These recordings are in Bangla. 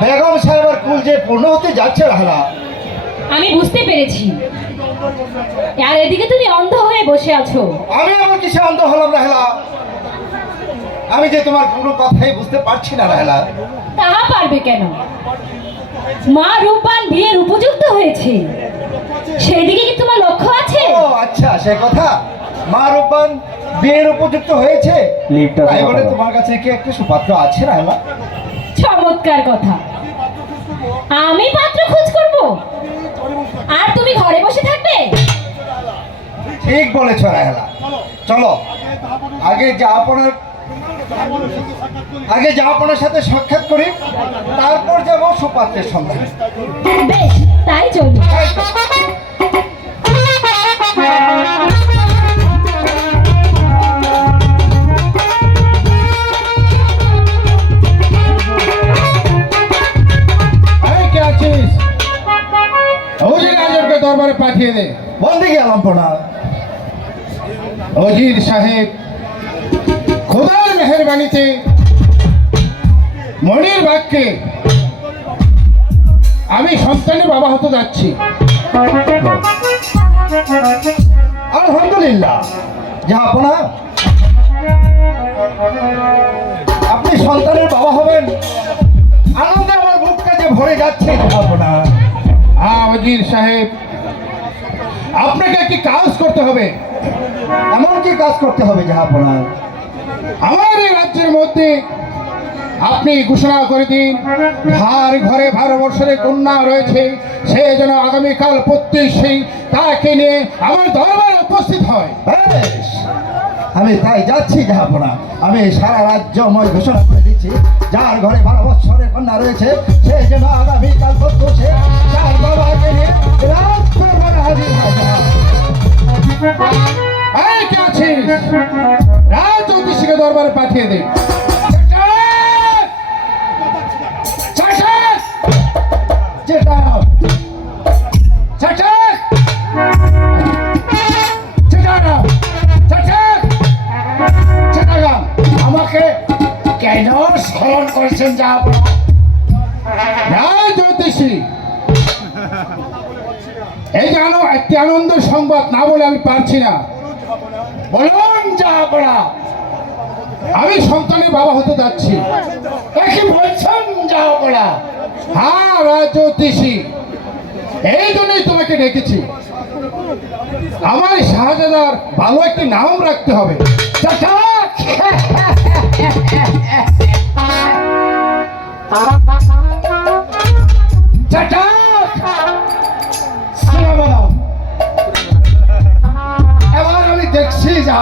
বেগম সাহেবের কুল যে পূর্ণ হতে যাচ্ছে রাহলা আমি বুঝতে পেরেছি। আর এদিকে তুমি অন্ধ হয়ে বসে আছো। আমি আবার কিসে অন্ধ হলাম রাহলা আমি যে তোমার কোনো কথাই বুঝতে পারছি না রাহলা তাহা পারবে কেন? মা রূপান বিয়ের উপযুক্ত হয়েছে। সেদিকে কি তোমার লক্ষ্য আছে? ও আচ্ছা সে কথা। মা রূপান বিয়ের উপযুক্ত হয়েছে। তাই বলে তোমার কাছে কি একটা সুপাত্র আছে রাহলা চমৎকার কথা। আমি পাত্র খোঁজ করব? আর তুমি ঘরে বসে থাকবে? ঠিক বলেছ রাহেলা চলো আগে যা আপনার আগে যা আপনার সাথে সাক্ষাৎ করি তারপর যাব সুপাত্রের সন্ধানে। বেশ তাই চলবে পাঠিয়ে দে গেলাম পোনা অজির সাহেব খোদার মেহরবানিতে মনির বাক্যে আমি সন্তানের বাবা হতে যাচ্ছি। আলহামদুলিল্লাহ। যা আপনা আপনি সন্তানের বাবা হবেন। আনন্দে আমার বুকটা যে ভরে যাচ্ছে আপনা হ্যাঁ অজির সাহেব আপনাকে একটি কাজ করতে হবে? এমন কি কাজ করতে হবে জাহাপনা আমার এই রাজ্যের মধ্যে আপনি ঘোষণা করে দিন যার ঘরে ভারতবর্ষের কন্যা রয়েছে, সে যেন আগামীকাল প্রত্যেক সেই তাকে নিয়ে আমার দরবারে উপস্থিত হয়। আমি তাই যাচ্ছি জাহাপনা আমি সারা রাজ্যময় ঘোষণা করে দিচ্ছি, যার ঘরে বারো বৎসরের কন্যা রয়েছে, সে যেন আগামীকাল প্রত্যুষে তার বাবাকে নিয়ে জাহাপনা। এই কে আছিস রাজ জ্যোতিষীকে দরবারে পাঠিয়ে দে এই একটি আনন্দ সংবাদ না বলে আমি পারছি না? বলুন যা আপনারা আমি সন্তানের বাবা হতে যাচ্ছি। বলছেন হ্যাঁ এই জন্যই তোমাকে ডেকেছি। আমার শাহজাদার ভালো একটি নাম রাখতে হবে!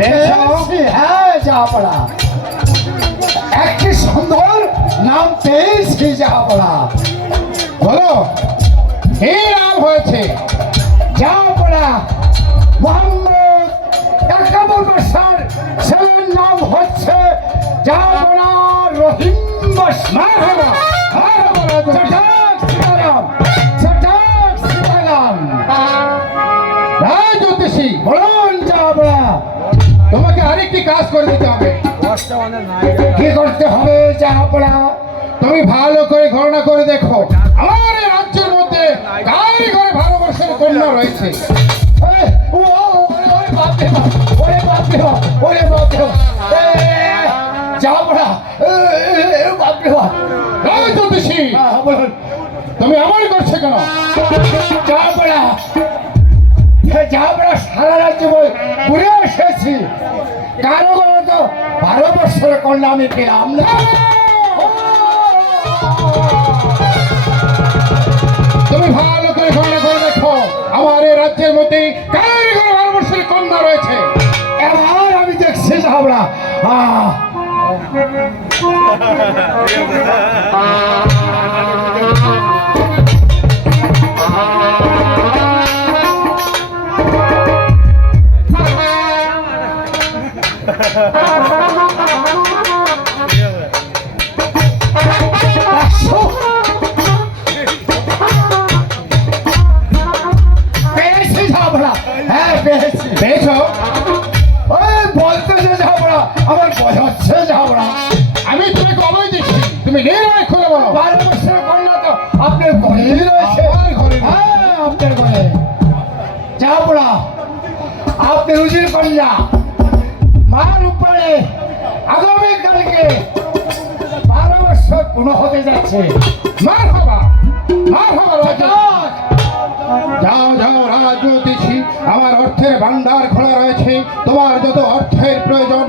হ্যাঁ যাপড়া একটি সুন্দর নাম পেয়েছি যাপড়া বলো, কি নাম হয়েছে? যাপড়া মোহাম্মদ একাবর বছর ছেলের নাম হচ্ছে যাপড়া রহিম মারহাবা তোমাকে আরেকটি কাজ করে দিতে হবে। কি করতে হবে যাবরা তুমি ভালো করে গণনা করে দেখো। আমার এই রাজ্যের মধ্যে কার ঘরে ভারতবর্ষের কন্যা রয়েছে? তুমি এমন করছে কেন? যাবরা আমরা সারা রাজ্য ঘুরে এসেছি। কারও কোনো তো বারো বছরের কন্যা পেলাম না। তুমি ভালো করে গণনা করে দেখো, আমার এই রাজ্যের মধ্যে কারোর ঘরে বারো বছরের কন্যা রয়েছে? এবার আমি দেখছি পেয়েছ হ্যাঁ, ওই বলতে যে ঝাবড়া আমার বোঝাচ্ছে ঝাবড়া আমি তুমি কবে তুমি নেই নয় খুলে বলো। বারো বছর করলে তো আপনার ঘরেই হ্যাঁ, আপনার ঘরে। ঝাবড়া আপনি রুজির কন্যা। মার উপরে আগামীকালকে বারো বছর পুনঃ হতে যাচ্ছে। মার হবা মার হবা রাজা। যাও যাও রাজজ্যোতিষী আমার অর্থের ভান্ডার খোলা রয়েছে। তোমার যত অর্থের প্রয়োজন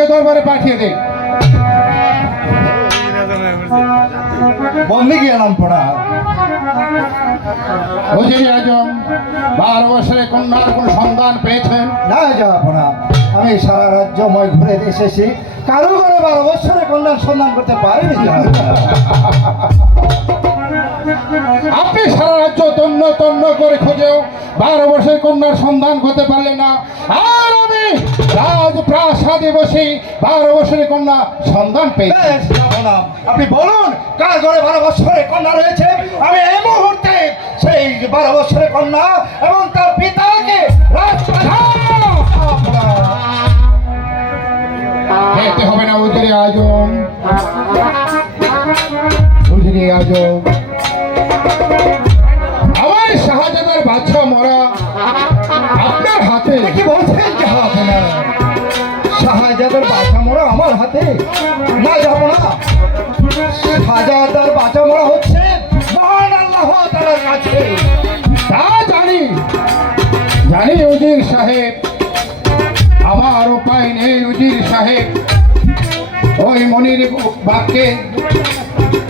আজমকে দরবারে পাঠিয়ে দে। বন্দি গিয়ে নাম পড়া? বারো বছরে কন্যার কোন সন্ধান পেয়েছেন? না যা পড়া। আমি সারা রাজ্যময় ঘুরে এসেছি। কারও ঘরে বারো বছরে কন্যার সন্ধান করতে পারিনি। আপনি সারা রাজ্য তন্ন তন্ন করে খোঁজেও বারো বছরের কন্যার সন্ধান করতে পারলেন না। আর আমি রাজ প্রাসাদে বসে বারো বছরের কন্যা সন্ধান পেয়েছি। বেশ, যাব না। আপনি বলুন কার ঘরে বারো বছরের কন্যা রয়েছে? আমি এই মুহূর্তে সেই বারো বছরের কন্যা এবং তার পিতাকে যেতে হবে না উজিরে আজম। উজিরে আজম। শাহজাদার বাচ্চা মোড়া আমার হাতে। না যাব না। শাহজাদার বাচ্চা মোড়া হচ্ছে তা জানি। জানি উজির সাহেব। আমার উপায় নেই উজির সাহেব। ওই মনির বাক্যে,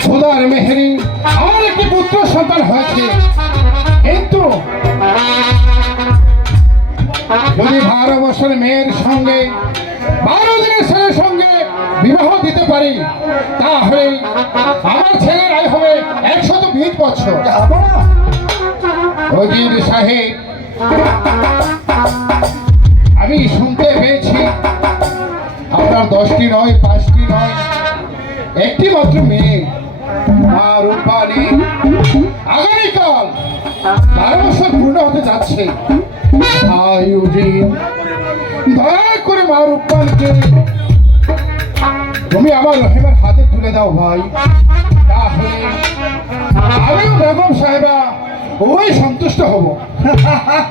খুদার মেহেরি আমার একটি পুত্র সন্তান হয়েছে। কিন্তু যদি বারো বছর মেয়ের সঙ্গে বারো দিনের ছেলের সঙ্গে বিবাহ দিতে পারি, তাহলে আমার ছেলের আয় হবে একশত বিশ বছর। সাহেব, আমি শুনতে পেয়েছি, আপনার দশটি নয়, পাঁচটি নয়, একটি মাত্র মেয়ে, মা আগামীকাল বারো বছর পূর্ণ হতে যাচ্ছে। উজির দয়া করে মা রূপালীকে তুমি আমার রহিমের হাতে তুলে দাও ভাই। তাহলে আমিও বেগম সাহেবা ওই সন্তুষ্ট হব।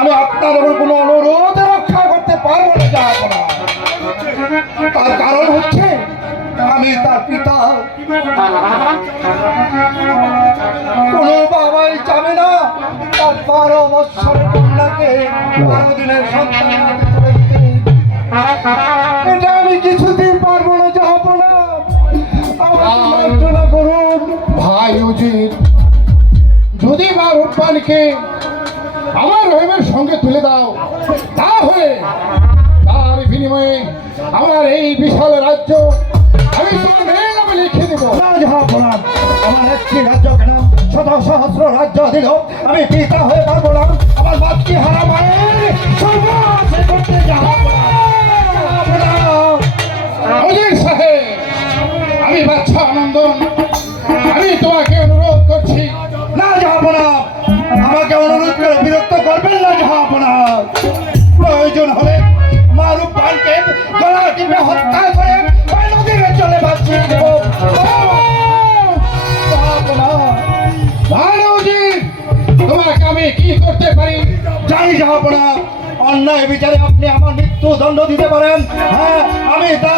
আমি আপনার উপর কোনো অনুরোধ রক্ষা করতে পারব না বলাম তার কারণ হচ্ছে আমি তার পিতা। কোনো বাবাই চাবে না তার বারো বৎসরের কন্যাকে বারো দিনের সন্তান। এটা আমি কিছুতেই পারব না আমার মার্জনা করুন। ভাই উজির যদি মা রূপবানকে আমার রহিমের সঙ্গে তুলে দাও। তাহলে তার বিনিময়ে আমার এই বিশাল রাজ্য আমি নামে লিখে দেবো। আমার একটি রাজ্য কেন? শত সহস্র রাজ্য দিল। আমি পিতা হয়ে পারব না। আমার মাতৃ হারা মায়ের সর্বনাশ করতে যাহাপনা আমি বাচ্চা আনন্দন আমি তোমাকে অনুরোধ করছি। না যাহাপনা আমাকে করে বিরক্ত করবেন না যাহাপনা প্রয়োজন হলে মারুফ পানকে গলা টিপে হত্যা করে নদীরে চলে বাঁচিয়ে দেব। আমি কি করতে পারি? জানি যাহাপনা অন্যায় বিচারে আপনি আমার মৃত্যু দণ্ড দিতে পারেন। হ্যাঁ আমি তা